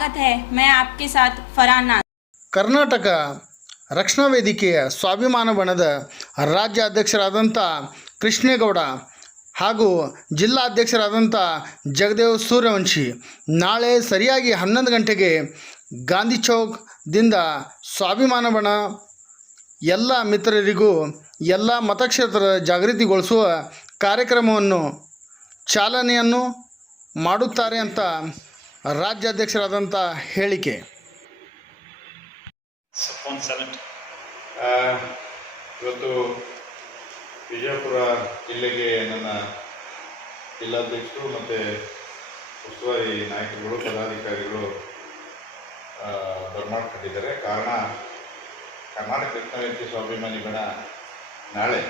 स्वागत है। मैं आपके साथ फरहान नाज। ಕರ್ನಾಟಕ ರಕ್ಷಣಾ ವೇದಿಕೆಯ ಸ್ವಾಭಿಮಾನ ಬಣದ ರಾಜ್ಯ ಅಧ್ಯಕ್ಷರಾದಂಥ ಕೃಷ್ಣೇಗೌಡ ಹಾಗೂ ಜಿಲ್ಲಾ ಅಧ್ಯಕ್ಷರಾದಂಥ ಜಗದೇವ್ ಸೂರ್ಯವಂಶಿ ನಾಳೆ ಸರಿಯಾಗಿ 11 ಗಂಟೆಗೆ ಗಾಂಧಿ ಚೌಕ್ದಿಂದ ಸ್ವಾಭಿಮಾನ ಬಣ ಎಲ್ಲ ಮಿತ್ರರಿಗೂ ಎಲ್ಲ ಮತಕ್ಷೇತ್ರ ಜಾಗೃತಿಗೊಳಿಸುವ ಕಾರ್ಯಕ್ರಮವನ್ನು ಚಾಲನೆಯನ್ನು ಮಾಡುತ್ತಾರೆ ಅಂತ ರಾಜ್ಯಾಧ್ಯಕ್ಷರಾದಂಥ ಹೇಳಿಕೆ. ಇವತ್ತು ವಿಜಯಪುರ ಜಿಲ್ಲೆಗೆ ನನ್ನ ಜಿಲ್ಲಾಧ್ಯಕ್ಷರು ಮತ್ತು ಉಸ್ತುವಾರಿ ನಾಯಕರುಗಳು ಪದಾಧಿಕಾರಿಗಳು ಬರ್ಮಾಡ್ಕೊಂಡಿದ್ದಾರೆ. ಕಾರಣ ಕರ್ನಾಟಕ ರಕ್ಷಣಾ ವೇದಿಕೆ ಸ್ವಾಭಿಮಾನಿ ಬಣ ನಾಳೆ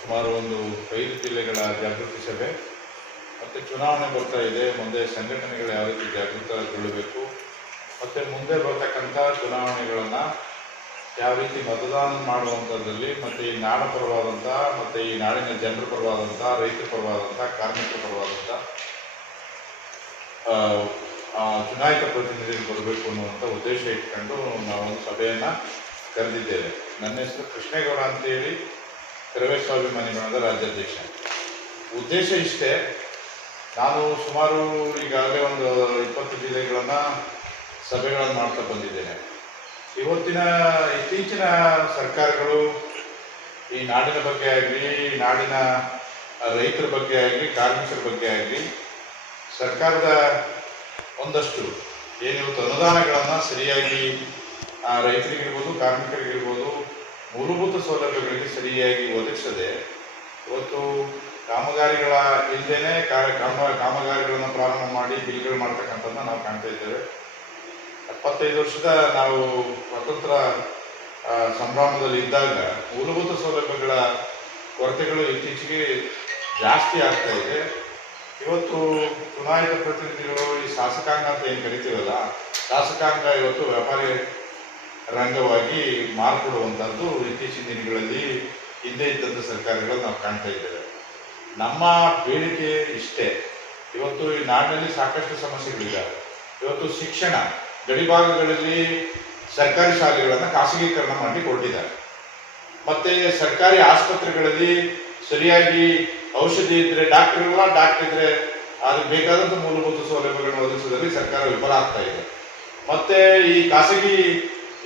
ಸುಮಾರು 5 ಜಿಲ್ಲೆಗಳ ಜಾಗೃತಿ ಸಭೆ ಮತ್ತು ಚುನಾವಣೆ ಬರ್ತಾ ಇದೆ. ಮುಂದೆ ಸಂಘಟನೆಗಳು ಯಾವ ರೀತಿ ಜಾಗೃತಗೊಳ್ಳಬೇಕು ಮತ್ತು ಮುಂದೆ ಬರ್ತಕ್ಕಂಥ ಚುನಾವಣೆಗಳನ್ನು ಯಾವ ರೀತಿ ಮತದಾನ ಮಾಡುವಂಥದ್ರಲ್ಲಿ ಮತ್ತು ಈ ನಾಡ ಪರವಾದಂಥ ಮತ್ತು ಈ ನಾಡಿನ ಜನರ ಪರವಾದಂಥ ರೈತರ ಪರವಾದಂಥ ಕಾರ್ಮಿಕರ ಪರವಾದಂಥ ಚುನಾಯಿತ ಪ್ರತಿನಿಧಿಗಳು ಬರಬೇಕು ಅನ್ನುವಂಥ ಉದ್ದೇಶ ಇಟ್ಕೊಂಡು ನಾವೊಂದು ಸಭೆಯನ್ನು ಕರೆದಿದ್ದೇವೆ. ನನ್ನ ಹೆಸರು ಕೃಷ್ಣೇಗೌಡ ಅಂತೇಳಿ ಕರವೇ ಸ್ವಾಭಿಮಾನಿ ಬಣದ ರಾಜ್ಯಾಧ್ಯಕ್ಷ. ಉದ್ದೇಶ ಇಷ್ಟೇ, ನಾನು ಸುಮಾರು ಈಗಾಗಲೇ 20 ಜಿಲ್ಲೆಗಳನ್ನು ಸಭೆಗಳನ್ನು ಮಾಡ್ತಾ ಬಂದಿದ್ದೇನೆ. ಇತ್ತೀಚಿನ ಸರ್ಕಾರಗಳು ಈ ನಾಡಿನ ಬಗ್ಗೆ ಆಗಲಿ, ನಾಡಿನ ರೈತರ ಬಗ್ಗೆ ಆಗಲಿ, ಕಾರ್ಮಿಕರ ಬಗ್ಗೆ ಆಗಲಿ ಸರ್ಕಾರದ ಒಂದಷ್ಟು ಏನಿವತ್ತು ಅನುದಾನಗಳನ್ನು ಸರಿಯಾಗಿ ರೈತರಿಗಿರ್ಬೋದು, ಕಾರ್ಮಿಕರಿಗಿರ್ಬೋದು, ಮೂಲಭೂತ ಸೌಲಭ್ಯಗಳಿಗೆ ಸರಿಯಾಗಿ ಒದಗಿಸದೆ ಇವತ್ತು ಕಾಮಗಾರಿಗಳ ಇಲ್ಲದೇ ಕಾಮಗಾರಿಗಳನ್ನು ಪ್ರಾರಂಭ ಮಾಡಿ ಬಿಲ್ಗಳು ಮಾಡ್ತಕ್ಕಂಥದ್ದನ್ನ ನಾವು ಕಾಣ್ತಾ ಇದ್ದೇವೆ. 75 ವರ್ಷದ ನಾವು ಸ್ವತಂತ್ರ ಸಂಭ್ರಮದಲ್ಲಿ ಇದ್ದಾಗ ಮೂಲಭೂತ ಸೌಲಭ್ಯಗಳ ಕೊರತೆಗಳು ಇತ್ತೀಚೆಗೆ ಜಾಸ್ತಿ ಆಗ್ತಾ ಇದೆ. ಇವತ್ತು ಚುನಾಯಿತ ಪ್ರತಿನಿಧಿಗಳು ಈ ಶಾಸಕಾಂಗ ಅಂತ ಏನು ಕರಿತೀವಲ್ಲ, ಶಾಸಕಾಂಗ ಇವತ್ತು ವ್ಯಾಪಾರಿ ರಂಗವಾಗಿ ಮಾರ್ಪಡುವಂಥದ್ದು ಇತ್ತೀಚಿನ ದಿನಗಳಲ್ಲಿ ಹಿಂದೆ ಇದ್ದಂಥ ಸರ್ಕಾರಗಳು ನಾವು ಕಾಣ್ತಾ ಇದ್ದೇವೆ. ನಮ್ಮ ಬೇಡಿಕೆ ಇಷ್ಟೇ, ಇವತ್ತು ಈ ನಾಡಿನಲ್ಲಿ ಸಾಕಷ್ಟು ಸಮಸ್ಯೆಗಳಿದ್ದಾವೆ. ಇವತ್ತು ಶಿಕ್ಷಣ ಗಡಿಭಾಗಗಳಲ್ಲಿ ಸರ್ಕಾರಿ ಶಾಲೆಗಳನ್ನು ಖಾಸಗೀಕರಣ ಮಾಡಿ ಕೊಟ್ಟಿದ್ದಾರೆ. ಮತ್ತೆ ಸರ್ಕಾರಿ ಆಸ್ಪತ್ರೆಗಳಲ್ಲಿ ಸರಿಯಾಗಿ ಔಷಧಿ ಇದ್ರೆ ಡಾಕ್ಟರ್ ಇರಲ್ಲ, ಡಾಕ್ಟರ್ ಇದ್ರೆ ಅದಕ್ಕೆ ಬೇಕಾದಂಥ ಮೂಲಭೂತ ಸೌಲಭ್ಯಗಳನ್ನು ಒದಗಿಸೋದ್ರಲ್ಲಿ ಸರ್ಕಾರ ವಿಫಲ ಆಗ್ತಾ ಇದೆ. ಮತ್ತೆ ಈ ಖಾಸಗಿ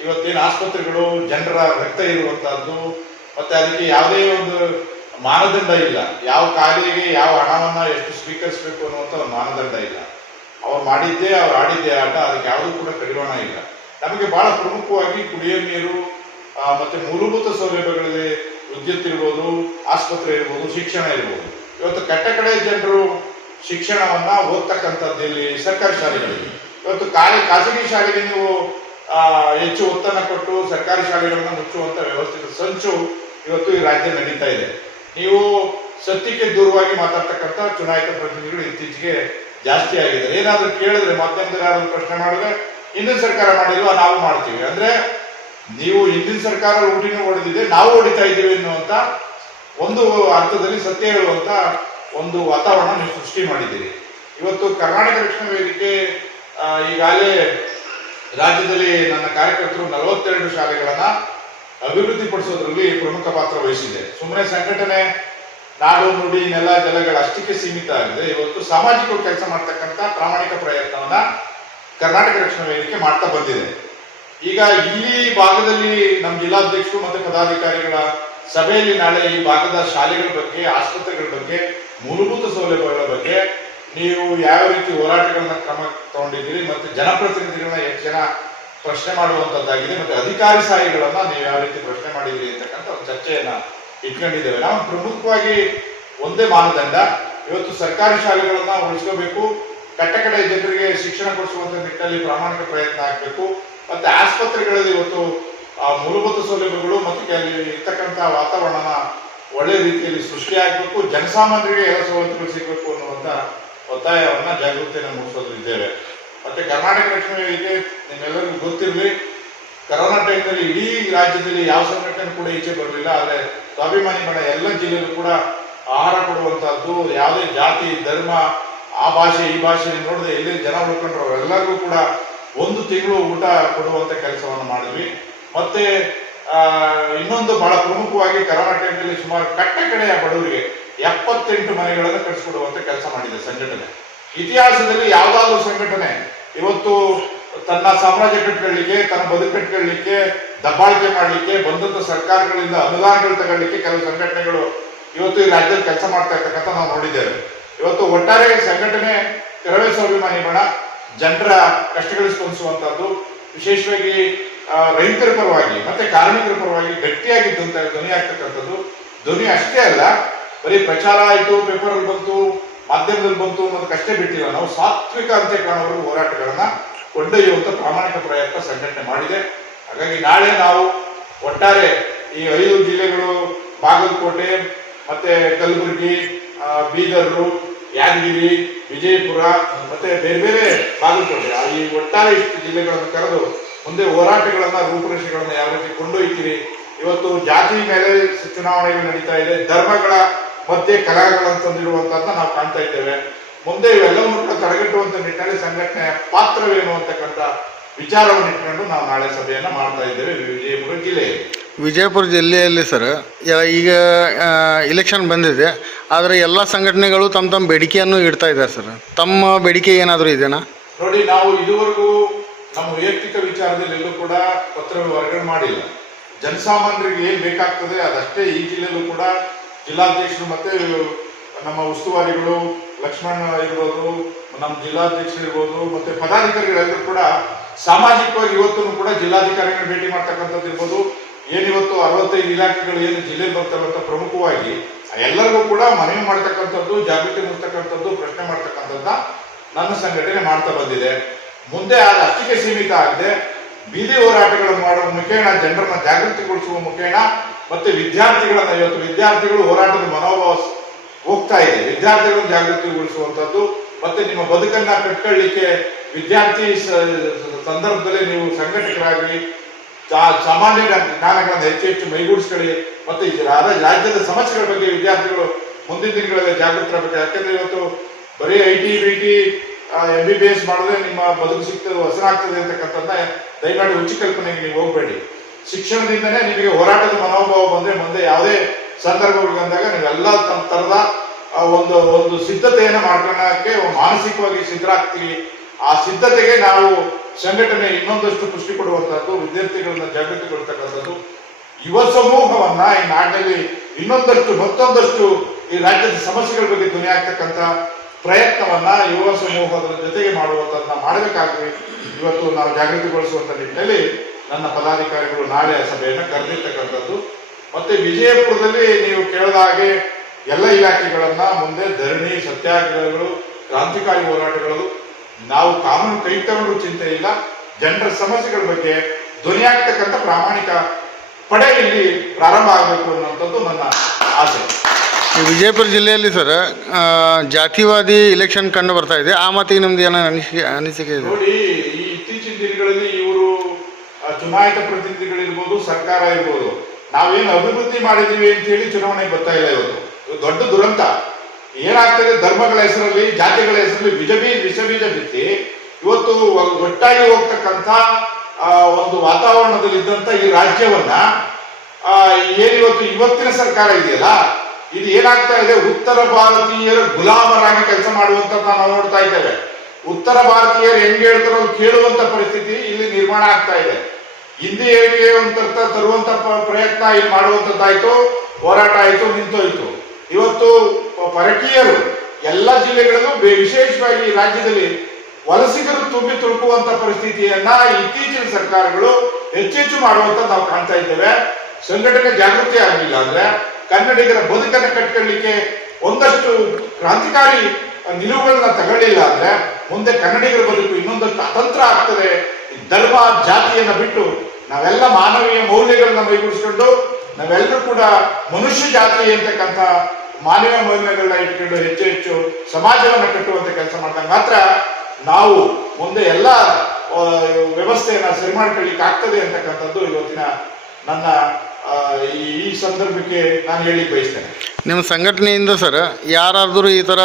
ಇವತ್ತೇನು ಆಸ್ಪತ್ರೆಗಳು ಜನರ ರಕ್ತ ಇರುವಂತಹದ್ದು, ಮತ್ತೆ ಅದಕ್ಕೆ ಯಾವುದೇ ಒಂದು ಮಾನದಂಡ ಇಲ್ಲ. ಯಾವ ಕಾಯಿಲೆಗೆ ಯಾವ ಹಣವನ್ನ ಎಷ್ಟು ಸ್ವೀಕರಿಸಬೇಕು ಅನ್ನುವಂಥ ಒಂದು ಮಾನದಂಡ ಇಲ್ಲ. ಅವ್ರು ಮಾಡಿದ್ದೇ ಅವ್ರು ಆಡಿದ್ದೇ ಆಟ, ಅದಕ್ಕೆ ಯಾವುದೂ ಕೂಡ ಕಡಿವಾಣ ಇಲ್ಲ. ನಮಗೆ ಬಹಳ ಪ್ರಮುಖವಾಗಿ ಕುಡಿಯೋ ನೀರು ಮತ್ತೆ ಮೂಲಭೂತ ಸೌಲಭ್ಯಗಳಲ್ಲಿ ವಿದ್ಯುತ್ ಇರ್ಬೋದು, ಆಸ್ಪತ್ರೆ ಇರ್ಬೋದು, ಶಿಕ್ಷಣ ಇರ್ಬೋದು. ಇವತ್ತು ಕಟ್ಟಕಡೆ ಜನರು ಶಿಕ್ಷಣವನ್ನ ಓದ್ತಕ್ಕಂಥದ್ದು ಇಲ್ಲಿ ಸರ್ಕಾರಿ ಶಾಲೆಗಳಲ್ಲಿ. ಇವತ್ತು ಖಾಸಗಿ ಶಾಲೆಗೆ ನೀವು ಹೆಚ್ಚು ಒತ್ತನ್ನು ಕೊಟ್ಟು ಸರ್ಕಾರಿ ಶಾಲೆಗಳನ್ನು ಮುಚ್ಚುವಂತ ವ್ಯವಸ್ಥಿತ ಸಂಚು ಇವತ್ತು ಈ ರಾಜ್ಯ ನಡೀತಾ ಇದೆ. ನೀವು ಸತ್ಯಕ್ಕೆ ದೂರವಾಗಿ ಮಾತಾಡ್ತಕ್ಕಂಥ ಚುನಾಯಿತ ಪ್ರತಿನಿಧಿಗಳು ಇತ್ತೀಚೆಗೆ ಜಾಸ್ತಿ ಆಗಿದೆ. ಏನಾದರೂ ಕೇಳಿದ್ರೆ ಮಾಧ್ಯಮದಲ್ಲಿ ಪ್ರಶ್ನೆ ಮಾಡಿದ್ರೆ ಹಿಂದಿನ ಸರ್ಕಾರ ಮಾಡಿಲ್ವಾ, ನಾವು ಮಾಡ್ತೀವಿ ಅಂದ್ರೆ ನೀವು ಹಿಂದಿನ ಸರ್ಕಾರ ಊಟಿನೂ ಹೊಡೆದಿದೆ, ನಾವು ಹೊಡಿತಾ ಇದ್ದೀವಿ ಎನ್ನುವಂತ ಒಂದು ಅರ್ಥದಲ್ಲಿ ಸತ್ಯ ಹೇಳುವಂತ ಒಂದು ವಾತಾವರಣ ನೀವು ಸೃಷ್ಟಿ ಮಾಡಿದ್ದೀರಿ. ಇವತ್ತು ಕರ್ನಾಟಕ ರಕ್ಷಣಾ ವೇದಿಕೆ ಈಗಾಗಲೇ ರಾಜ್ಯದಲ್ಲಿ ನನ್ನ ಕಾರ್ಯಕರ್ತರು 42 ಶಾಲೆಗಳನ್ನ ಅಭಿವೃದ್ಧಿಪಡಿಸೋದ್ರಲ್ಲಿ ಪ್ರಮುಖ ಪಾತ್ರ ವಹಿಸಿದೆ. ಸುಮ್ಮನೆ ಸಂಘಟನೆ ನಾಡು ನುಡಿ ನೆಲ ಜಲಗಳ ಅಷ್ಟಕ್ಕೆ ಸೀಮಿತ ಆಗಿದೆ. ಇವತ್ತು ಸಾಮಾಜಿಕ ಕೆಲಸ ಮಾಡ್ತಕ್ಕಂಥ ಪ್ರಾಮಾಣಿಕ ಪ್ರಯತ್ನವನ್ನ ಕರ್ನಾಟಕ ರಕ್ಷಣಾ ವೇದಿಕೆ ಮಾಡ್ತಾ ಬಂದಿದೆ. ಈಗ ಇಲ್ಲಿ ಭಾಗದಲ್ಲಿ ನಮ್ಮ ಜಿಲ್ಲಾಧ್ಯಕ್ಷರು ಮತ್ತು ಪದಾಧಿಕಾರಿಗಳ ಸಭೆಯಲ್ಲಿ ನಾಳೆ ಈ ಭಾಗದ ಶಾಲೆಗಳ ಬಗ್ಗೆ, ಆಸ್ಪತ್ರೆಗಳ ಬಗ್ಗೆ, ಮೂಲಭೂತ ಸೌಲಭ್ಯಗಳ ಬಗ್ಗೆ ನೀವು ಯಾವ ರೀತಿ ಹೋರಾಟಗಳನ್ನ ಕ್ರಮ ತಗೊಂಡಿದ್ದೀರಿ, ಮತ್ತೆ ಜನಪ್ರತಿನಿಧಿಗಳನ್ನ ಎಷ್ಟು ಜನ ಪ್ರಶ್ನೆ ಮಾಡುವಂತದ್ದಾಗಿದೆ, ಮತ್ತೆ ಅಧಿಕಾರಿ ಸಾಹಿಗಳನ್ನ ನೀವು ಯಾವ ರೀತಿ ಪ್ರಶ್ನೆ ಮಾಡಿದ್ರಿ ಅಂತಕ್ಕಂಥ ಒಂದು ಚರ್ಚೆಯನ್ನ ಇಟ್ಕೊಂಡಿದ್ದೇವೆ. ನಾವು ಪ್ರಮುಖವಾಗಿ ಒಂದೇ ಮಾನದಂಡ, ಇವತ್ತು ಸರ್ಕಾರಿ ಶಾಲೆಗಳನ್ನ ಉಳಿಸ್ಕೋಬೇಕು, ಕಟ್ಟಕಡೆ ಜನರಿಗೆ ಶಿಕ್ಷಣ ಕೊಡಿಸುವಂತ ನಿಟ್ಟಿನಲ್ಲಿ ಪ್ರಾಮಾಣಿಕ ಪ್ರಯತ್ನ ಆಗಬೇಕು. ಮತ್ತೆ ಆಸ್ಪತ್ರೆಗಳಲ್ಲಿ ಇವತ್ತು ಮೂಲಭೂತ ಸೌಲಭ್ಯಗಳು ಮತ್ತೆ ಅಲ್ಲಿ ಇರ್ತಕ್ಕಂಥ ವಾತಾವರಣನ ಒಳ್ಳೆ ರೀತಿಯಲ್ಲಿ ಸೃಷ್ಟಿಯಾಗಬೇಕು, ಜನಸಾಮಾನ್ಯರಿಗೆ ಎಲ್ಲ ಸವಲತ್ತುಗಳು ಸಿಗಬೇಕು ಅನ್ನುವಂಥ ಒತ್ತಾಯವನ್ನ ಜಾಗೃತಿಯನ್ನು ಮೂಡಿಸೋದ್ರಿದ್ದೇವೆ. ಮತ್ತೆ ಕರ್ನಾಟಕ ರಕ್ಷಣಾ ವೇದಿಕೆ ನಿಮ್ಮೆಲ್ಲರಿಗೂ ಗೊತ್ತಿರಲಿ, ಕರೋನಾ ಟೈಮ್ನಲ್ಲಿ ಇಡೀ ರಾಜ್ಯದಲ್ಲಿ ಯಾವ ಸಂಘಟನೆ ಕೂಡ ಈಚೆ ಬರಲಿಲ್ಲ. ಆದರೆ ಸ್ವಾಭಿಮಾನಿ ಬಣ ಎಲ್ಲ ಜಿಲ್ಲೆಯಲ್ಲೂ ಕೂಡ ಆಹಾರ ಕೊಡುವಂತಹದ್ದು, ಯಾವುದೇ ಜಾತಿ ಧರ್ಮ ಆ ಭಾಷೆ ಈ ಭಾಷೆ ನೋಡದೆ ಎಲ್ಲಿ ಜನ ಉಳ್ಕೊಂಡ್ರು ಅವರೆಲ್ಲರಿಗೂ ಕೂಡ 1 ತಿಂಗಳು ಊಟ ಕೊಡುವಂತ ಕೆಲಸವನ್ನು ಮಾಡಿದ್ವಿ. ಮತ್ತೆ ಇನ್ನೊಂದು ಬಹಳ ಪ್ರಮುಖವಾಗಿ ಕರೋನಾ ಟೈಮ್ನಲ್ಲಿ ಸುಮಾರು ಕಡೆಯ ಬಡವರಿಗೆ 78 ಮನೆಗಳನ್ನು ಕಟ್ಟಿಸ್ಕೊಡುವಂತ ಕೆಲಸ ಮಾಡಿದೆ ಸಂಘಟನೆ. ಇತಿಹಾಸದಲ್ಲಿ ಯಾವುದಾದ್ರೂ ಸಂಘಟನೆ ಇವತ್ತು ತನ್ನ ಸಾಮ್ರಾಜ್ಯ ಕಟ್ಕೊಳ್ಳಿಕ್ಕೆ, ತನ್ನ ಬದುಕು ಕಟ್ಕೊಳ್ಳಿಕ್ಕೆ, ದಬ್ಬಾಳಿಕೆ ಮಾಡಲಿಕ್ಕೆ ಬಂದಂತ ಸರ್ಕಾರಗಳಿಂದ ಅನುದಾನಗಳು ತಗೊಳ್ಳಿಕ್ಕೆ ಕೆಲವು ಸಂಘಟನೆಗಳು ಇವತ್ತು ಈ ರಾಜ್ಯದಲ್ಲಿ ಕೆಲಸ ಮಾಡ್ತಾ ಇರ್ತಕ್ಕಂಥ ನಾವು ನೋಡಿದ್ದೇವೆ. ಇವತ್ತು ಒಟ್ಟಾರೆ ಸಂಘಟನೆ ಕರವೇ ಸ್ವಾಭಿಮಾನಿ ಬಣ ಜನರ ಕಷ್ಟಗಳಿಗೆ ಸ್ಪಂದಿಸುವಂತಹದ್ದು, ವಿಶೇಷವಾಗಿ ರೈತರ ಪರವಾಗಿ ಮತ್ತೆ ಕಾರ್ಮಿಕರ ಪರವಾಗಿ ಗಟ್ಟಿಯಾಗಿದ್ದಂತ ಧ್ವನಿ ಆಗ್ತಕ್ಕಂಥದ್ದು. ಧ್ವನಿ ಅಷ್ಟೇ ಅಲ್ಲ, ಬರೀ ಪ್ರಚಾರ ಆಯಿತು, ಪೇಪರ್ ಅಲ್ಲಿ ಬಂತು, ಮಾಧ್ಯಮದಲ್ಲಿ ಬಂತು ಅನ್ನೋದಕ್ಕಷ್ಟೇ ಬಿಟ್ಟಿಲ್ಲ. ನಾವು ಸಾತ್ವಿಕ ಅಂತ್ಯಕಾಲವರೆಗೂ ಹೋರಾಟಗಳನ್ನ ಕೊಂಡೊಯ್ಯುವಂತ ಪ್ರಾಮಾಣಿಕ ಪ್ರಯತ್ನ ಸಂಘಟನೆ ಮಾಡಿದೆ. ಹಾಗಾಗಿ ನಾಳೆ ನಾವು ಒಟ್ಟಾರೆ ಈ 5 ಜಿಲ್ಲೆಗಳು, ಬಾಗಲಕೋಟೆ ಮತ್ತೆ ಕಲಬುರಗಿ, ಬೀದರು, ಯಾದಗಿರಿ, ವಿಜಯಪುರ ಮತ್ತೆ ಬೇರೆ ಬೇರೆ ಬಾಗಲಕೋಟೆ, ಈ ಒಟ್ಟಾರೆ ಇಷ್ಟು ಜಿಲ್ಲೆಗಳನ್ನು ಕರೆದು ಮುಂದೆ ಹೋರಾಟಗಳನ್ನ, ರೂಪುರೇಷೆಗಳನ್ನ ಯಾವ ರೀತಿ ಕೊಂಡೊಯ್ತೀರಿ. ಇವತ್ತು ಜಾತಿ ಮೇಲೆ ಚುನಾವಣೆಗಳು ನಡೀತಾ ಇದೆ, ಧರ್ಮಗಳ ಮಧ್ಯೆ ಕಲಹಗಳಂತಂದಿರುವಂತಹದ್ದನ್ನ ನಾವು ಕಾಣ್ತಾ ಇದ್ದೇವೆ. ಮುಂದೆ ಇವೆಲ್ಲವನ್ನು ಕೂಡ ತಡೆಗಟ್ಟುವಂತ ನಿಟ್ಟಿನಲ್ಲಿ ಸಂಘಟನೆಯ ಪಾತ್ರವೇನು ಅಂತಕ್ಕಂಥ ವಿಚಾರವನ್ನು ಇಟ್ಕೊಂಡು ನಾವು ನಾಳೆ ಸಭೆಯನ್ನ ಮಾಡ್ತಾ ಇದ್ದೇವೆ ವಿಜಯಪುರ ಜಿಲ್ಲೆಯಲ್ಲಿ. ವಿಜಯಪುರ ಜಿಲ್ಲೆಯಲ್ಲಿ ಸರ್ ಈಗ ಇಲೆಕ್ಷನ್ ಬಂದಿದೆ, ಆದರೆ ಎಲ್ಲ ಸಂಘಟನೆಗಳು ತಮ್ಮ ಬೇಡಿಕೆಯನ್ನು ಇಡ್ತಾ ಇದ್ದಾರೆ ಸರ್. ತಮ್ಮ ಬೇಡಿಕೆ ಏನಾದರೂ ಇದೆನಾ? ನೋಡಿ, ನಾವು ಇದುವರೆಗೂ ನಮ್ಮ ವೈಯಕ್ತಿಕ ವಿಚಾರದಲ್ಲಿ ಎಲ್ಲೂ ಕೂಡ ಪತ್ರ ಹೊರಗಡೆ ಮಾಡಿಲ್ಲ. ಜನಸಾಮಾನ್ಯರಿಗೆ ಏನ್ ಬೇಕಾಗ್ತದೆ ಅದಷ್ಟೇ ಈ ಜಿಲ್ಲೆಯಲ್ಲೂ ಕೂಡ ಜಿಲ್ಲಾಧ್ಯಕ್ಷರು ಮತ್ತೆ ನಮ್ಮ ಉಸ್ತುವಾರಿಗಳು ಲಕ್ಷ್ಮಣ್ ಇರ್ಬೋದು, ನಮ್ಮ ಜಿಲ್ಲಾಧ್ಯಕ್ಷರು ಇರ್ಬೋದು, ಮತ್ತೆ ಪದಾಧಿಕಾರಿಗಳೆಲ್ಲರೂ ಕೂಡ ಸಾಮಾಜಿಕವಾಗಿ ಇವತ್ತು ಕೂಡ ಜಿಲ್ಲಾಧಿಕಾರಿಗಳ ಭೇಟಿ ಮಾಡ್ತಕ್ಕಂಥದ್ದು ಇರ್ಬೋದು. ಏನಿವತ್ತು 65 ಇಲಾಖೆಗಳು ಏನು ಜಿಲ್ಲೆಯಲ್ಲಿ ಬರ್ತವೆ ಅಂತ ಪ್ರಮುಖವಾಗಿ ಎಲ್ಲರಿಗೂ ಕೂಡ ಮನವಿ ಮಾಡ್ತಕ್ಕಂಥದ್ದು, ಜಾಗೃತಿ ಮೂಡಿಸ್ತಕ್ಕಂಥದ್ದು, ಪ್ರಶ್ನೆ ಮಾಡ್ತಕ್ಕಂಥದ್ದ ನನ್ನ ಸಂಘಟನೆ ಮಾಡ್ತಾ ಬಂದಿದೆ. ಮುಂದೆ ಅಷ್ಟಿಗೆ ಸೀಮಿತ ಆಗದೆ ಬೀದಿ ಹೋರಾಟಗಳ ಮಾಡುವ ಮುಖೇನ ಜನರನ್ನ ಜಾಗೃತಿಗೊಳಿಸುವ ಮುಖೇನ ಮತ್ತೆ ವಿದ್ಯಾರ್ಥಿಗಳನ್ನ, ಇವತ್ತು ವಿದ್ಯಾರ್ಥಿಗಳು ಹೋರಾಟದ ಮನೋಭಾವ ಹೋಗ್ತಾ ಇದೆ, ವಿದ್ಯಾರ್ಥಿಗಳನ್ನು ಜಾಗೃತಿಗೊಳಿಸುವಂತದ್ದು ಮತ್ತೆ ನಿಮ್ಮ ಬದುಕನ್ನ ಕಟ್ಕೊಳ್ಳಿಕ್ಕೆ ವಿದ್ಯಾರ್ಥಿ ಸಂದರ್ಭದಲ್ಲಿ ನೀವು ಸಂಘಟಕರಾಗಿ ಸಾಮಾನ್ಯ ಜ್ಞಾನಗಳನ್ನು ಹೆಚ್ಚು ಮೈಗೂಡಿಸ್ಕೊಳ್ಳಿ. ಮತ್ತೆ ರಾಜ್ಯದ ಸಮಸ್ಯೆಗಳ ಬಗ್ಗೆ ವಿದ್ಯಾರ್ಥಿಗಳು ಮುಂದಿನ ದಿನಗಳಲ್ಲಿ ಜಾಗೃತರಾಗಬೇಕು. ಯಾಕಂದ್ರೆ ಇವತ್ತು ಬರೀ IT BT MBBS ಮಾಡಿದ್ರೆ ನಿಮ್ಮ ಬದುಕು ಸಿಗ್ತದೆ, ಹೊಸನಾಗ್ತದೆ ಅಂತಕ್ಕಂಥದ್ದನ್ನ ದಯಮಾಡಿ ಹುಚ್ಚು ಕಲ್ಪನೆಗೆ ನೀವು ಹೋಗ್ಬೇಡಿ. ಶಿಕ್ಷಣದಿಂದನೇ ನಿಮಗೆ ಹೋರಾಟದ ಮನೋಭಾವ ಬಂದ್ರೆ ಮುಂದೆ ಯಾವುದೇ ಸಂದರ್ಭಗಳು ಬಂದಾಗ ನೀವೆಲ್ಲ ತರದ ಒಂದು ಸಿದ್ಧತೆಯನ್ನು ಮಾಡ್ಕೊಳ್ಳೋಕೆ ಮಾನಸಿಕವಾಗಿ ಸಿದ್ಧರಾಗ್ತೀವಿ. ಆ ಸಿದ್ಧತೆಗೆ ನಾವು ಸಂಘಟನೆ ಇನ್ನೊಂದಷ್ಟು ಪುಷ್ಟಿ ಕೊಡುವಂತಹದ್ದು, ವಿದ್ಯಾರ್ಥಿಗಳನ್ನ ಜಾಗೃತಿಗೊಳಿಸ್ತಕ್ಕಂಥದ್ದು, ಯುವ ಸಮೂಹವನ್ನ ಈ ನಾಡಿನಲ್ಲಿ ಮತ್ತೊಂದಷ್ಟು ಈ ರಾಜ್ಯದ ಸಮಸ್ಯೆಗಳ ಬಗ್ಗೆ ಧ್ವನಿ ಆಗ್ತಕ್ಕಂಥ ಪ್ರಯತ್ನವನ್ನ ಯುವ ಸಮೂಹದ ಜೊತೆಗೆ ಮಾಡುವಂತದನ್ನ ಮಾಡಬೇಕಾಗ್ತದೆ. ಇವತ್ತು ನಾವು ಜಾಗೃತಿಗೊಳಿಸುವಂತ ನಿಟ್ಟಿನಲ್ಲಿ ನನ್ನ ಪದಾಧಿಕಾರಿಗಳು ನಾಳೆ ಸಭೆಯನ್ನು ಕರೆದಿರ್ತಕ್ಕಂಥದ್ದು. ಮತ್ತೆ ವಿಜಯಪುರದಲ್ಲಿ ನೀವು ಕೇಳಿದ ಹಾಗೆ ಎಲ್ಲ ಇಲಾಖೆಗಳನ್ನ ಮುಂದೆ ಧರಣಿ, ಸತ್ಯಾಗ್ರಹಗಳು, ಕ್ರಾಂತಿಕಾರಿ ಹೋರಾಟಗಳು, ನಾವು ಕಾನೂನು ಕೈ ತಗೊಂಡ್ರೂ ಚಿಂತೆ ಇಲ್ಲ. ಜನರ ಸಮಸ್ಯೆಗಳ ಬಗ್ಗೆ ಧ್ವನಿ ಆಗ್ತಕ್ಕಂಥ ಪ್ರಾಮಾಣಿಕ ಪಡೆ ಇಲ್ಲಿ ಪ್ರಾರಂಭ ಆಗಬೇಕು ಅನ್ನುವಂಥದ್ದು ನನ್ನ ಆಸೆ. ವಿಜಯಪುರ ಜಿಲ್ಲೆಯಲ್ಲಿ ಸರ್ ಜಾತಿವಾದಿ ಇಲೆಕ್ಷನ್ ಕಂಡು ಬರ್ತಾ ಇದೆ, ಆ ಮಾತಿಗೆ ನಿಮ್ದು ಏನೋ ಅನಿಸಿಕೆ ಇದೆ? ನೋಡಿ, ಈ ಇತ್ತೀಚಿನ ದಿನಗಳಲ್ಲಿ ಇವರು ಚುನಾಯಿತ ಪ್ರತಿನಿಧಿಗಳಿರ್ಬೋದು, ಸರ್ಕಾರ ಇರ್ಬೋದು, ನಾವೇನು ಅಭಿವೃದ್ಧಿ ಮಾಡಿದೀವಿ ಅಂತ ಹೇಳಿ ಚುನಾವಣೆ ಬರ್ತಾ ಇಲ್ಲ. ಇವತ್ತು ದೊಡ್ಡ ದುರಂತ ಏನಾಗ್ತದೆ, ಧರ್ಮಗಳ ಹೆಸರಲ್ಲಿ, ಜಾತಿಗಳ ಹೆಸರಲ್ಲಿ ವಿಷಬೀಜ ಬಿತ್ತಿ ಇವತ್ತು ಒಟ್ಟಾಗಿ ಹೋಗ್ತಕ್ಕಂಥ ಒಂದು ವಾತಾವರಣದಲ್ಲಿ ಇದ್ದಂತ ಈ ರಾಜ್ಯವನ್ನ ಏನಿವತ್ತು ಇವತ್ತಿನ ಸರ್ಕಾರ ಇದೆಯಲ್ಲ, ಇದು ಏನಾಗ್ತಾ ಇದೆ, ಉತ್ತರ ಭಾರತೀಯರ ಗುಲಾಮರಾಗಿ ಕೆಲಸ ಮಾಡುವಂತದ್ದು ನಾವು ನೋಡ್ತಾ ಇದ್ದೇವೆ. ಉತ್ತರ ಭಾರತೀಯರು ಹೆಂಗೆ ಹೇಳ್ತಾರೋ ಕೇಳುವಂತ ಪರಿಸ್ಥಿತಿ ಇಲ್ಲಿ ನಿರ್ಮಾಣ ಆಗ್ತಾ ಇದೆ. ಹಿಂದಿ ಏಳಿಗೆ ಅಂತ ತರುವಂತ ಪ್ರಯತ್ನ ಇಲ್ಲಿ ಮಾಡುವಂತದ್ದಾಯ್ತು, ಹೋರಾಟ ಆಯ್ತು, ನಿಂತೋಯ್ತು. ಇವತ್ತು ಪರಕೀಯರು ಎಲ್ಲ ಜಿಲ್ಲೆಗಳಲ್ಲೂ ವಿಶೇಷವಾಗಿ ರಾಜ್ಯದಲ್ಲಿ ವಲಸಿಗರು ತುಂಬಿ ತುಳುಕುವಂತ ಪರಿಸ್ಥಿತಿಯನ್ನ ಇತ್ತೀಚಿನ ಸರ್ಕಾರಗಳು ಹೆಚ್ಚೆಚ್ಚು ಮಾಡುವಂತ ನಾವು ಕಾಣ್ತಾ ಇದ್ದೇವೆ. ಸಂಘಟನೆ ಜಾಗೃತಿ ಆಗಲಿಲ್ಲ ಅಂದ್ರೆ, ಕನ್ನಡಿಗರ ಬದುಕನ್ನು ಕಟ್ಕೊಳ್ಳಿಕ್ಕೆ ಒಂದಷ್ಟು ಕ್ರಾಂತಿಕಾರಿ ನಿಲುವುಗಳನ್ನ ತಗೊಳ್ಳಿಲ್ಲ ಅಂದ್ರೆ ಮುಂದೆ ಕನ್ನಡಿಗರ ಬದುಕು ಇನ್ನೊಂದಷ್ಟು ಅತಂತ್ರ ಆಗ್ತದೆ. ಧರ್ಮ ಜಾತಿಯನ್ನ ಬಿಟ್ಟು ನಾವೆಲ್ಲ ಮಾನವೀಯ ಮೌಲ್ಯಗಳನ್ನ ಮೈಗೂಡಿಸ್ಕೊಂಡು ನಾವೆಲ್ಲರೂ ಕೂಡ ಮನುಷ್ಯ ಜಾತಿ ಅಂತಕ್ಕಂಥ ಮಾನವೀಯ ಮೌಲ್ಯಗಳನ್ನ ಇಟ್ಕೊಂಡು ಹೆಚ್ಚು ಸಮಾಜವನ್ನು ಕಟ್ಟುವಂತ ಕೆಲಸ ಮಾಡಿದಾಗ ಮಾತ್ರ ನಾವು ಮುಂದೆ ಎಲ್ಲ ವ್ಯವಸ್ಥೆಯನ್ನ ಸರಿ ಮಾಡ್ಕೊಳ್ಳಿಕ್ಕೆ ಆಗ್ತದೆ ಅಂತಕ್ಕಂಥದ್ದು ಇವತ್ತಿನ ನನ್ನ ಈ ಸಂದರ್ಭಕ್ಕೆ ನಾನು ಹೇಳಿ ಬಯಸ್ತೇನೆ. ನಿಮ್ಮ ಸಂಘಟನೆಯಿಂದ ಸರ್ ಯಾರಾದರೂ ಈ ಥರ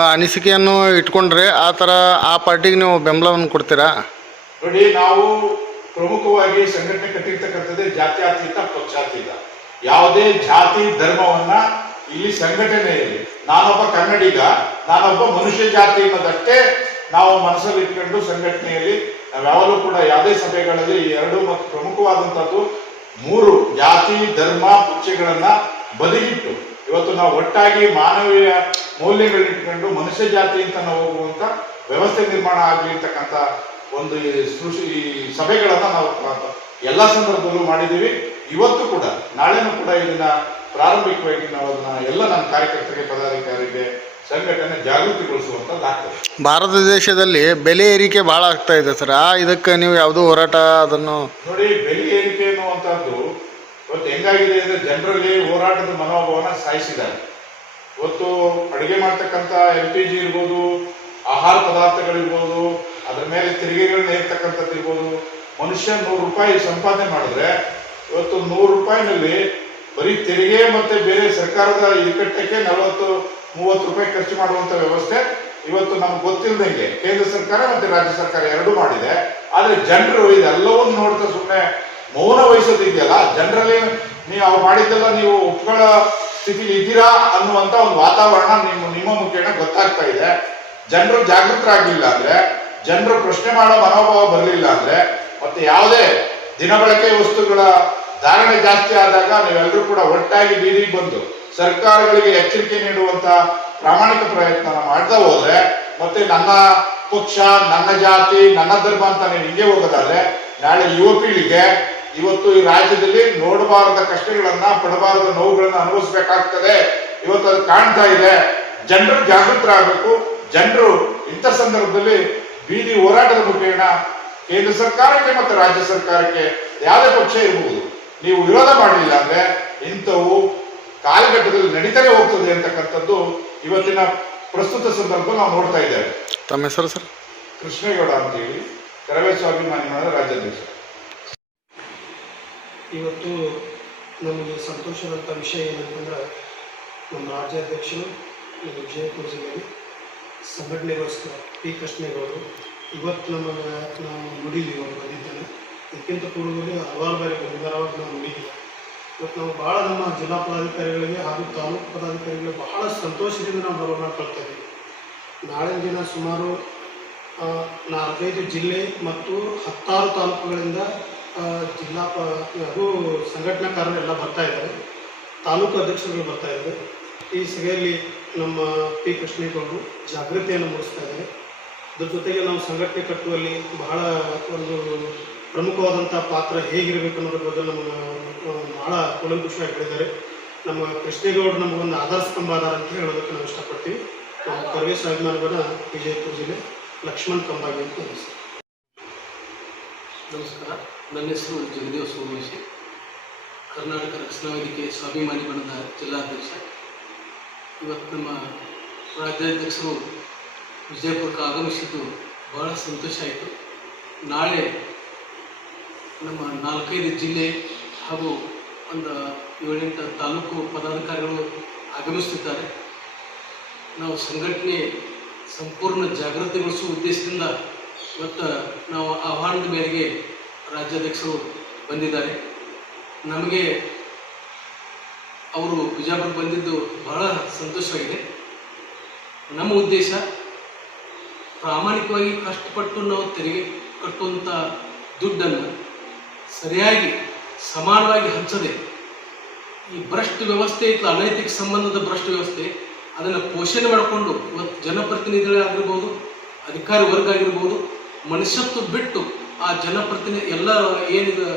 ಅನಿಸಿಕೆಯನ್ನು ಇಟ್ಕೊಂಡ್ರೆ ಆ ಥರ ಆ ಪಾರ್ಟಿಗೆ ನೀವು ಬೆಂಬಲವನ್ನು ಕೊಡ್ತೀರಾ? ನೋಡಿ, ನಾವು ಪ್ರಮುಖವಾಗಿ ಸಂಘಟನೆ ಕಟ್ಟಿರ್ತಕ್ಕಂಥದ್ದೇ ಜಾತ್ಯತೀತ ಪಕ್ಷಾತೀತ. ಯಾವುದೇ ಜಾತಿ ಧರ್ಮವನ್ನ ಇಲ್ಲಿ ಸಂಘಟನೆಯಲ್ಲಿ ನಾನೊಬ್ಬ ಕನ್ನಡಿಗ, ನಾನೊಬ್ಬ ಮನುಷ್ಯ ಜಾತಿ ಅನ್ನೋದಷ್ಟೇ ನಾವು ಮನಸ್ಸಲ್ಲಿ ಇಟ್ಕೊಂಡು ಸಂಘಟನೆಯಲ್ಲಿ ನಾವು ಯಾವಾಗಲೂ ಕೂಡ ಯಾವುದೇ ಸಭೆಗಳಲ್ಲಿ ಎರಡು ಮತ್ತು ಪ್ರಮುಖವಾದಂಥದ್ದು 3 ಜಾತಿ ಧರ್ಮ ಪಕ್ಷಗಳನ್ನ ಬದಿಗಿಟ್ಟು ಇವತ್ತು ನಾವು ಒಟ್ಟಾಗಿ ಮಾನವೀಯ ಮೌಲ್ಯಗಳನ್ನಿಟ್ಕೊಂಡು ಮನುಷ್ಯ ಜಾತಿ ಅಂತ ನಾವು ಹೋಗುವಂತ ವ್ಯವಸ್ಥೆ ನಿರ್ಮಾಣ ಆಗಲಿ ಅಂತಕ್ಕಂಥ ಒಂದು ಈ ಸಭೆಗಳನ್ನ ನಾವು ಎಲ್ಲ ಸಂದರ್ಭದಲ್ಲೂ ಮಾಡಿದ್ದೀವಿ. ಇವತ್ತು ಕೂಡ ನಾಳೆನೂ ಕೂಡ ಇದನ್ನ ಪ್ರಾರಂಭಿಕವಾಗಿ ನಾವು ಅದನ್ನ ಎಲ್ಲ ನಮ್ಮ ಕಾರ್ಯಕರ್ತರಿಗೆ ಪದಾಧಿಕಾರಿಗೆ ಸಂಘಟನೆ ಜಾಗೃತಿಗೊಳಿಸುವಂಥದ್ದಾಗ್ತದೆ. ಭಾರತ ದೇಶದಲ್ಲಿ ಬೆಲೆ ಏರಿಕೆ ಭಾಳ ಆಗ್ತಾ ಇದೆ ಸರ್. ಇದಕ್ಕೆ ನೀವು ಯಾವುದೋ ಹೋರಾಟ ಅದನ್ನು ನೋಡಿ, ಬೆಲೆ ಏರಿಕೆ ಅನ್ನುವಂಥದ್ದು ಇವತ್ತು ಹೆಂಗಾಗಿದೆ ಅಂದರೆ ಜನರಲ್ಲಿ ಹೋರಾಟದ ಮನೋಭಾವನ ಸಾಯಿಸಿದ್ದಾರೆ. ಇವತ್ತು ಅಡುಗೆ ಮಾಡ್ತಕ್ಕಂಥ LPG ಇರ್ಬೋದು, ಆಹಾರ ಪದಾರ್ಥಗಳಿರ್ಬೋದು, ಅದರ ಮೇಲೆ ತೆರಿಗೆಗಳನ್ನ ಏರ್ತಕ್ಕಂಥದ್ದು ಇರ್ಬೋದು. ಮನುಷ್ಯ 100 ರೂಪಾಯಿ ಸಂಪಾದನೆ ಮಾಡಿದ್ರೆ ಇವತ್ತು 100 ರೂಪಾಯಿನಲ್ಲಿ ಬರೀ ತೆರಿಗೆ ಮತ್ತೆ ಬೇರೆ ಸರ್ಕಾರದ ಇಕ್ಕಟ್ಟಕ್ಕೆ 40-30 ರೂಪಾಯಿ ಖರ್ಚು ಮಾಡುವಂತ ವ್ಯವಸ್ಥೆ ಇವತ್ತು ನಮ್ಗೆ ಗೊತ್ತಿಲ್ಲದಂಗೆ ಕೇಂದ್ರ ಸರ್ಕಾರ ಮತ್ತೆ ರಾಜ್ಯ ಸರ್ಕಾರ ಎರಡೂ ಮಾಡಿದೆ. ಆದ್ರೆ ಜನರು ಇದೆಲ್ಲವನ್ನು ನೋಡ್ತಾ ಸುಮ್ಮನೆ ಮೌನ ವಹಿಸೋದಿದೆಯಲ್ಲ, ಜನರಲ್ಲಿ ನೀವು ಅವ್ರು ಮಾಡಿದ್ದೆಲ್ಲ ನೀವು ಒಪ್ಕೊಳ್ಳೋ ಸ್ಥಿತಿಲಿ ಇದ್ದೀರಾ ಅನ್ನುವಂತ ಒಂದು ವಾತಾವರಣ ನಿಮ್ಮ ಮುಖೇನ ಗೊತ್ತಾಗ್ತಾ ಇದೆ. ಜನರು ಜಾಗೃತರಾಗಿಲ್ಲ ಅಂದ್ರೆ, ಜನರು ಪ್ರಶ್ನೆ ಮಾಡೋ ಮನೋಭಾವ ಬರಲಿಲ್ಲ ಅಂದ್ರೆ, ಮತ್ತೆ ಯಾವುದೇ ದಿನಬಳಕೆ ವಸ್ತುಗಳ ಧಾರಣೆ ಜಾಸ್ತಿ ಆದಾಗ ನೀವೆಲ್ಲರೂ ಕೂಡ ಒಟ್ಟಾಗಿ ಬೀದಿಗೆ ಬಂದು ಸರ್ಕಾರಗಳಿಗೆ ಎಚ್ಚರಿಕೆ ನೀಡುವಂತ ಪ್ರಾಮಾಣಿಕ ಪ್ರಯತ್ನ ಮಾಡ್ತಾ ಹೋದ್ರೆ, ಮತ್ತೆ ನನ್ನ ಪಕ್ಷ, ನನ್ನ ಜಾತಿ, ನನ್ನ ಧರ್ಮ ಅಂತ ನೀವು ಹಿಂಗೆ ಹೋಗೋದಾದ್ರೆ ನಾಳೆ ಯುವ ಪೀಳಿಗೆ ಇವತ್ತು ಈ ರಾಜ್ಯದಲ್ಲಿ ನೋಡಬಾರದ ಕಷ್ಟಗಳನ್ನ, ಪಡಬಾರದ ನೋವುಗಳನ್ನ ಅನುಭವಿಸಬೇಕಾಗ್ತದೆ. ಇವತ್ತು ಅದು ಕಾಣ್ತಾ ಇದೆ. ಜನರು ಜಾಗೃತರಾಗಬೇಕು. ಜನರು ಇಂಥ ಸಂದರ್ಭದಲ್ಲಿ ಬೀದಿ ಹೋರಾಟದ ಮುಖೇನ ಕೇಂದ್ರ ಸರ್ಕಾರಕ್ಕೆ ಮತ್ತು ರಾಜ್ಯ ಸರ್ಕಾರಕ್ಕೆ ಯಾವುದೇ ಪಕ್ಷ ಇರಬಹುದು, ನೀವು ವಿರೋಧ ಮಾಡಲಿಲ್ಲ ಅಂದ್ರೆ ಇಂಥವು ಕಾಲಘಟ್ಟದಲ್ಲಿ ನಡೀತಾನೆ ಹೋಗ್ತದೆ ಅಂತಕ್ಕಂಥದ್ದು ಇವತ್ತಿನ ಪ್ರಸ್ತುತ ಸಂದರ್ಭದಲ್ಲಿ ನಾವು ನೋಡ್ತಾ ಇದ್ದೇವೆ. ತಮ್ಮ ಹೆಸರು ಸರ್? ಕೃಷ್ಣೇಗೌಡ ಅಂತೇಳಿ, ಕರವೇ ಸ್ವಾಭಿಮಾನಿ ರಾಜ್ಯಾಧ್ಯಕ್ಷ. ಇವತ್ತು ನಮಗೆ ಸಂತೋಷದಂಥ ವಿಷಯ ಏನಂತಂದ್ರೆ, ನಮ್ಮ ರಾಜ್ಯಾಧ್ಯಕ್ಷರು ವಿಜಯಪುರ ಜಿಲ್ಲೆಯಲ್ಲಿ ಸಂಘಟನೆಗೋಸ್ಕರ ಪಿ ಕೃಷ್ಣೇಗೌಡರು ಇವತ್ತು ನಮಗೆ ನಾವು ನುಡಿದೀವಿ. ಅವರು ಬಂದಿದ್ದಾನೆ. ಇದಕ್ಕಿಂತ ಪೂರ್ವದಲ್ಲಿ ಹಲವಾರು ಬಾರಿ ಬಂದಿದ್ದಾರವಾಗ ನಾವು ನುಡಿದೀವಿ. ಇವತ್ತು ನಾವು ಭಾಳ ನಮ್ಮ ಜಿಲ್ಲಾ ಪದಾಧಿಕಾರಿಗಳಿಗೆ ಹಾಗೂ ತಾಲೂಕು ಪದಾಧಿಕಾರಿಗಳಿಗೆ ಬಹಳ ಸಂತೋಷದಿಂದ ನಾವು ಬರೋಣ ಕಳ್ತಾ ಇದ್ದೀವಿ. ನಾಳಿನ ದಿನ ಸುಮಾರು 4-5 ಜಿಲ್ಲೆ ಮತ್ತು 10 ತಾಲೂಕುಗಳಿಂದ ಜಿಲ್ಲಾ ಹಾಗೂ ಸಂಘಟನಾಕಾರರೆಲ್ಲ ಬರ್ತಾ ಇದ್ದಾರೆ. ತಾಲೂಕು ಅಧ್ಯಕ್ಷರುಗಳು ಬರ್ತಾ ಇದ್ದಾರೆ. ಈ ಸಭೆಯಲ್ಲಿ ನಮ್ಮ ಪಿ ಕೃಷ್ಣೇಗೌಡರು ಜಾಗೃತಿಯನ್ನು ಮೂಡಿಸ್ತಾ ಇದ್ದಾರೆ. ಅದ್ರ ಜೊತೆಗೆ ನಾವು ಸಂಘಟನೆ ಕಟ್ಟುವಲ್ಲಿ ಬಹಳ ಒಂದು ಪ್ರಮುಖವಾದಂಥ ಪಾತ್ರ ಹೇಗಿರಬೇಕು ಅನ್ನೋದ್ರ ಬಗ್ಗೆ ನಮಗೆ ಭಾಳ ಕೂಲಂಕುಷವಾಗಿ ಹೇಳಿದ್ದಾರೆ. ನಮ್ಮ ಕೃಷ್ಣೇಗೌಡರು ನಮಗೊಂದು ಆಧಾರ ಸ್ತಂಭ ಆಧಾರ ಅಂತ ಹೇಳೋದಕ್ಕೆ ನಾವು ಇಷ್ಟಪಡ್ತೀವಿ. ನಮ್ಮ ಕರವೇ ಸ್ವಾಭಿಮಾನವನ್ನ ವಿಜಯಪುರ ಜಿಲ್ಲೆ ಲಕ್ಷ್ಮಣ್ ಕಂಬಾಗಿ ಅಂತ ಅನಿಸ್ತೀವಿ. ನಮಸ್ಕಾರ, ನನ್ನ ಹೆಸರು ಜಗದೇವ್ ಸೋಮೇಶಿ, ಕರ್ನಾಟಕ ರಕ್ಷಣಾ ವೇದಿಕೆ ಸ್ವಾಭಿಮಾನಿ ಬಣದ ಜಿಲ್ಲಾಧ್ಯಕ್ಷ. ಇವತ್ತು ನಮ್ಮ ರಾಜ್ಯಾಧ್ಯಕ್ಷರು ವಿಜಯಪುರಕ್ಕೆ ಆಗಮಿಸಿದ್ದು ಬಹಳ ಸಂತೋಷ ಆಯಿತು. ನಾಳೆ ನಮ್ಮ 4-5 ಜಿಲ್ಲೆ ಹಾಗೂ ಒಂದು 7-8 ತಾಲೂಕು ಪದಾಧಿಕಾರಿಗಳು ಆಗಮಿಸುತ್ತಿದ್ದಾರೆ. ನಾವು ಸಂಘಟನೆ ಸಂಪೂರ್ಣ ಜಾಗೃತಿಗೊಳಿಸುವ ಉದ್ದೇಶದಿಂದ ಇವತ್ತು ನಾವು ಆಹ್ವಾನದ ಮೇರೆಗೆ ರಾಜ್ಯಾಧ್ಯಕ್ಷರು ಬಂದಿದ್ದಾರೆ. ನಮಗೆ ಅವರು ಬಿಜಾಪುರ ಬಂದಿದ್ದು ಬಹಳ ಸಂತೋಷವಾಗಿದೆ. ನಮ್ಮ ಉದ್ದೇಶ ಪ್ರಾಮಾಣಿಕವಾಗಿ ಕಷ್ಟಪಟ್ಟು ನಾವು ತೆರಿಗೆ ಕಟ್ಟುವಂಥ ದುಡ್ಡನ್ನು ಸರಿಯಾಗಿ ಸಮಾನವಾಗಿ ಹಂಚದೆ ಈ ಭ್ರಷ್ಟ ವ್ಯವಸ್ಥೆ ಇತ್ತು, ಅನೈತಿಕ ಸಂಬಂಧದ ಭ್ರಷ್ಟ ವ್ಯವಸ್ಥೆ, ಅದನ್ನು ಪೋಷಣೆ ಮಾಡಿಕೊಂಡು ಇವತ್ತು ಜನಪ್ರತಿನಿಧಿಗಳಾಗಿರ್ಬೋದು, ಅಧಿಕಾರಿ ವರ್ಗ ಆಗಿರ್ಬೋದು, ಮನುಷ್ಯತ್ವ ಬಿಟ್ಟು ಆ ಜನಪ್ರತಿನಿಧಿ ಎಲ್ಲ ಏನಿದೆ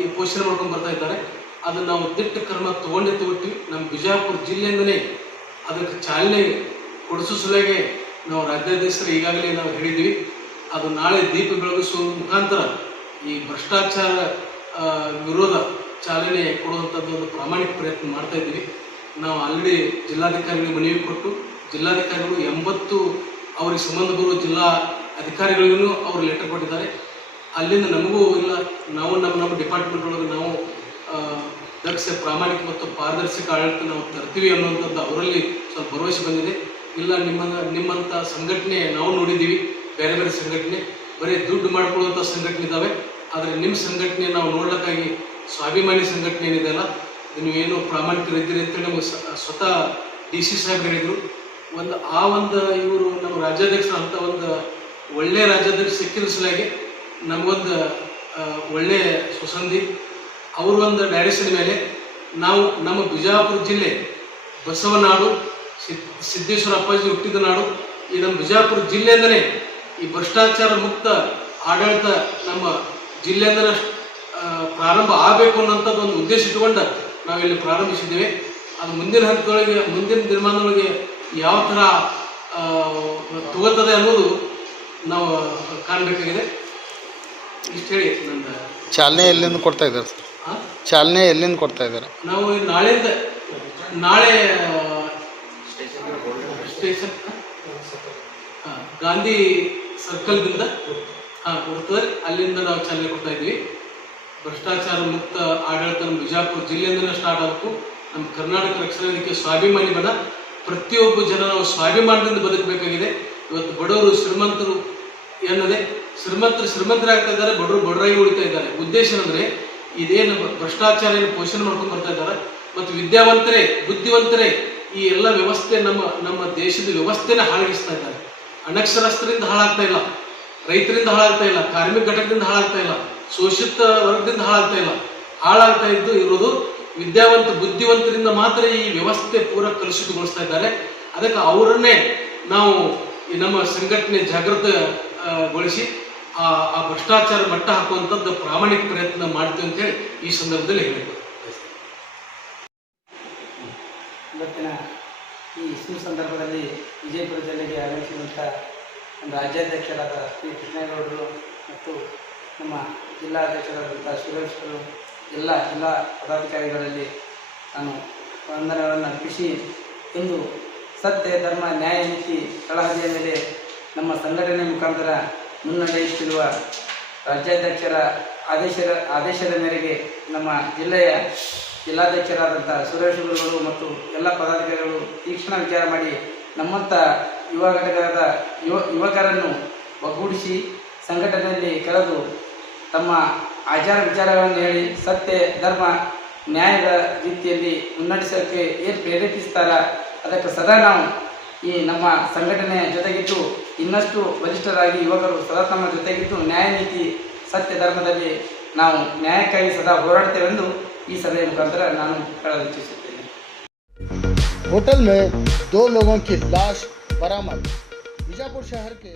ಈ ಪೋಷಣೆ ಮಾಡ್ಕೊಂಡು ಬರ್ತಾ ಇದ್ದಾರೆ. ಅದನ್ನು ನಾವು ದಿಟ್ಟ ಕ್ರಮ ತಗೊಳ್ತೀವಿ. ನಮ್ಮ ಬಿಜಾಪುರ ಜಿಲ್ಲೆಯಿಂದಲೇ ಅದಕ್ಕೆ ಚಾಲನೆ ಕೊಡಿಸೋ ಸಲುವಾಗಿ ನಾವು ರಾಜ್ಯಾಧ್ಯಕ್ಷರು ಈಗಾಗಲೇ ನಾವು ಹೇಳಿದ್ವಿ. ಅದು ನಾಳೆ ದೀಪ ಬೆಳಗಿಸುವ ಮುಖಾಂತರ ಈ ಭ್ರಷ್ಟಾಚಾರ ವಿರೋಧ ಚಾಲನೆ ಕೊಡುವಂಥದ್ದು ಒಂದು ಪ್ರಾಮಾಣಿಕ ಪ್ರಯತ್ನ ಮಾಡ್ತಾ ಇದ್ದೀವಿ. ನಾವು ಆಲ್ರೆಡಿ ಜಿಲ್ಲಾಧಿಕಾರಿಗಳಿಗೆ ಮನವಿ ಕೊಟ್ಟು ಜಿಲ್ಲಾಧಿಕಾರಿಗಳು 80 ಅವ್ರಿಗೆ ಸಂಬಂಧ ಬರುವ ಜಿಲ್ಲಾ ಅಧಿಕಾರಿಗಳಿಗೂ ಅವರು ಲೆಟರ್ ಕೊಟ್ಟಿದ್ದಾರೆ. ಅಲ್ಲಿಂದ ನಮಗೂ ಇಲ್ಲ, ನಾವು ನಮ್ಮ ಡಿಪಾರ್ಟ್ಮೆಂಟ್ ಒಳಗೆ ನಾವು ದಕ್ಷ ಪ್ರಾಮಾಣಿಕ ಮತ್ತು ಪಾರದರ್ಶಕ ಆಡಳಿತ ನಾವು ತರ್ತೀವಿ ಅನ್ನುವಂಥದ್ದು ಅವರಲ್ಲಿ ಸ್ವಲ್ಪ ಭರವಸೆ ಬಂದಿದೆ. ಇಲ್ಲ ನಿಮ್ಮಂಥ ಸಂಘಟನೆ ನಾವು ನೋಡಿದ್ದೀವಿ, ಬೇರೆ ಬೇರೆ ಸಂಘಟನೆ ಬರೀ ದುಡ್ಡು ಮಾಡ್ಕೊಳ್ಳುವಂಥ ಸಂಘಟನೆ ಇದ್ದಾವೆ. ಆದರೆ ನಿಮ್ಮ ಸಂಘಟನೆ ನಾವು ನೋಡ್ಲಿಕ್ಕಾಗಿ ಸ್ವಾಭಿಮಾನಿ ಸಂಘಟನೆ ಏನಿದೆಯಲ್ಲ, ನೀವೇನು ಪ್ರಾಮಾಣಿಕರಿದ್ದೀರಿ ಅಂತೇಳಿ ನಮಗೆ ಸ್ವತಃ DC ಸಾಹೇಬ್ ಹೇಳಿದರು. ಇವರು ನಮ್ಮ ರಾಜ್ಯಾಧ್ಯಕ್ಷರು ಅಂತ ಒಂದು ಒಳ್ಳೆಯ ರಾಜ್ಯಾಧ್ಯಕ್ಷ ಸಿಕ್ಕಿದ ಸಲಾಗಿ ನಮಗೊಂದು ಒಳ್ಳೆಯ ಸುಸಂಧಿ. ಅವರು ಒಂದು ಡೈರೆಕ್ಷನ್ ಮೇಲೆ ನಾವು ನಮ್ಮ ಬಿಜಾಪುರ ಜಿಲ್ಲೆ ಬಸವನಾಡು, ಸಿದ್ದೇಶ್ವರ ಅಪ್ಪಾಜಿ ಹುಟ್ಟಿದ ನಾಡು. ಈ ನಮ್ಮ ಬಿಜಾಪುರ ಜಿಲ್ಲೆಯಿಂದಲೇ ಈ ಭ್ರಷ್ಟಾಚಾರ ಮುಕ್ತ ಆಡಳಿತ ನಮ್ಮ ಜಿಲ್ಲೆಯಿಂದಲೇ ಪ್ರಾರಂಭ ಆಗಬೇಕು ಅನ್ನೋಂಥದ್ದು ಒಂದು ಉದ್ದೇಶ ಇಟ್ಟುಕೊಂಡು ನಾವಿಲ್ಲಿ ಪ್ರಾರಂಭಿಸಿದ್ದೇವೆ. ಅದು ಮುಂದಿನ ಹಂತದೊಳಗೆ, ಮುಂದಿನ ದಿನಮಾನದೊಳಗೆ ಯಾವ ಥರ ತಗೋತದೆ ಅನ್ನೋದು ನಾವು ಕಾಣಬೇಕಾಗಿದೆ. ಇಷ್ಟು ಹೇಳಿ ನನ್ನ ಚಾಲನೆ ಎಲ್ಲಿಂದ ಕೊಡ್ತಾ ಇದ್ದಾರೆ ಸರ್? ಚಾಲನೆ ಎಲ್ಲಿಂದ ಕೊಡ್ತಾ ಇದ್ದಾರೆ? ನಾವು ನಾಳೆ ಸ್ಟೇಷನ್ ಗಾಂಧಿ ಸರ್ಕಲ್ದಿಂದ ಬರ್ತದೆ, ಅಲ್ಲಿಂದ ನಾವು ಚಾಲನೆ ಕೊಡ್ತಾ ಇದ್ವಿ. ಭ್ರಷ್ಟಾಚಾರ ಮುಕ್ತ ಆಡಳಿತ ನಮ್ಮ ಬಿಜಾಪುರ ಜಿಲ್ಲೆಯಿಂದಲೇ ಸ್ಟಾರ್ಟ್ ಆಗಬೇಕು. ನಮ್ಮ ಕರ್ನಾಟಕ ರಕ್ಷಣಾ ವೇದಿಕೆ ಸ್ವಾಭಿಮಾನಿ ಬಣ, ಪ್ರತಿಯೊಬ್ಬ ಜನ ನಾವು ಸ್ವಾಭಿಮಾನದಿಂದ ಬದುಕಬೇಕಾಗಿದೆ. ಇವತ್ತು ಬಡವರು ಶ್ರೀಮಂತರು ಎನ್ನದೆ ಶ್ರೀಮಂತರಾಗ್ತಾ ಇದ್ದಾರೆ, ಬಡವರು ಬಡರಾಗಿ ಉಳಿತಾ ಇದ್ದಾರೆ. ಉದ್ದೇಶ ಅಂದರೆ ಇದೇನು ಭ್ರಷ್ಟಾಚಾರ ಏನು ಪೋಷಣೆ ಮಾಡ್ಕೊಂಡು ಬರ್ತಾ ಇದ್ದಾರೆ ಮತ್ತು ವಿದ್ಯಾವಂತರೇ ಬುದ್ಧಿವಂತರೇ ಈ ಎಲ್ಲ ವ್ಯವಸ್ಥೆ ನಮ್ಮ ದೇಶದ ವ್ಯವಸ್ಥೆನ ಹಾಳಾಗಿಸ್ತಾ ಇದ್ದಾರೆ. ಅನಕ್ಷರಸ್ಥರಿಂದ ಹಾಳಾಗ್ತಾ ಇಲ್ಲ, ರೈತರಿಂದ ಹಾಳಾಗ್ತಾ ಇಲ್ಲ, ಕಾರ್ಮಿಕ ಘಟಕದಿಂದ ಹಾಳಾಗ್ತಾ ಇಲ್ಲ, ಶೋಷಿತ ವರ್ಗದಿಂದ ಹಾಳಾಗ್ತಾ ಇರೋದು ವಿದ್ಯಾವಂತ ಬುದ್ಧಿವಂತರಿಂದ ಮಾತ್ರ ಈ ವ್ಯವಸ್ಥೆ ಪೂರ ಕಲುಷಿತಗೊಳಿಸ್ತಾ ಇದ್ದಾರೆ. ಅದಕ್ಕೆ ಅವರನ್ನೇ ನಾವು ಈ ನಮ್ಮ ಸಂಘಟನೆ ಜಾಗೃತಗೊಳಿಸಿ ಆ ಭ್ರಷ್ಟಾಚಾರ ಮಟ್ಟ ಹಾಕುವಂಥದ್ದು ಪ್ರಾಮಾಣಿಕ ಪ್ರಯತ್ನ ಮಾಡ್ತೀವಿ ಅಂತೇಳಿ ಈ ಸಂದರ್ಭದಲ್ಲಿ ಹೇಳಬೇಕು. ಇವತ್ತಿನ ಈ ಸಂದರ್ಭದಲ್ಲಿ ವಿಜಯಪುರ ಜಿಲ್ಲೆಗೆ ಆಗಮಿಸಿದಂಥ ನಮ್ಮ ರಾಜ್ಯಾಧ್ಯಕ್ಷರಾದ ಶ್ರೀ ಕೃಷ್ಣೇಗೌಡರು ಮತ್ತು ನಮ್ಮ ಜಿಲ್ಲಾಧ್ಯಕ್ಷರಾದಂಥ ಸುರೇಶ್ವರು, ಎಲ್ಲ ಜಿಲ್ಲಾ ಪದಾಧಿಕಾರಿಗಳಲ್ಲಿ ನಾನು ವಂದನೆಗಳನ್ನು ಅರ್ಪಿಸಿ, ಇಂದು ಸತ್ಯ, ಧರ್ಮ, ನ್ಯಾಯ, ನೀತಿ ತಳಹದಿಯ ಮೇಲೆ ನಮ್ಮ ಸಂಘಟನೆ ಮುಖಾಂತರ ಮುನ್ನಡೆಯುತ್ತಿರುವ ರಾಜ್ಯಾಧ್ಯಕ್ಷರ ಆದೇಶದ ಮೇರೆಗೆ ನಮ್ಮ ಜಿಲ್ಲಾಧ್ಯಕ್ಷರಾದಂಥ ಸುರೇಶ್ ಗುರುಗಳು ಮತ್ತು ಎಲ್ಲ ಪದಾಧಿಕಾರಿಗಳು ತೀಕ್ಷ್ಣ ವಿಚಾರ ಮಾಡಿ ನಮ್ಮಂಥ ಯುವಕರನ್ನು ಒಗ್ಗೂಡಿಸಿ ಸಂಘಟನೆಯಲ್ಲಿ ಕರೆದು ತಮ್ಮ ಆಚಾರ ವಿಚಾರಗಳನ್ನು ಹೇಳಿ ಸತ್ಯ, ಧರ್ಮ, ನ್ಯಾಯದ ರೀತಿಯಲ್ಲಿ ಮುನ್ನಡೆಸೋಕ್ಕೆ ಏನು ಪ್ರೇರೇಪಿಸ್ತಾರ ಅದಕ್ಕೆ ಸದಾ ನಾವು ಈ ನಮ್ಮ ಸಂಘಟನೆಯ ಜೊತೆಗಿದ್ದು ಇನ್ನಷ್ಟು ಬಲಿಷ್ಠರಾಗಿ ಯುವಕರು ಸದಾ ನಮ್ಮ ಜೊತೆಗಿದ್ದು ನ್ಯಾಯ, ನೀತಿ, ಸತ್ಯ, ಧರ್ಮದಲ್ಲಿ ನಾವು ನ್ಯಾಯಕ್ಕಾಗಿ ಸದಾ ಹೋರಾಡ್ತೇವೆಂದು ಈ ಸಭೆಯ ಮುಖಾಂತರ ನಾನು ಹೇಳಲು ಇಚ್ಛಿಸುತ್ತೇನೆ. होटल में 2 लोगों की लाश बरामद। बीजापुर शहर के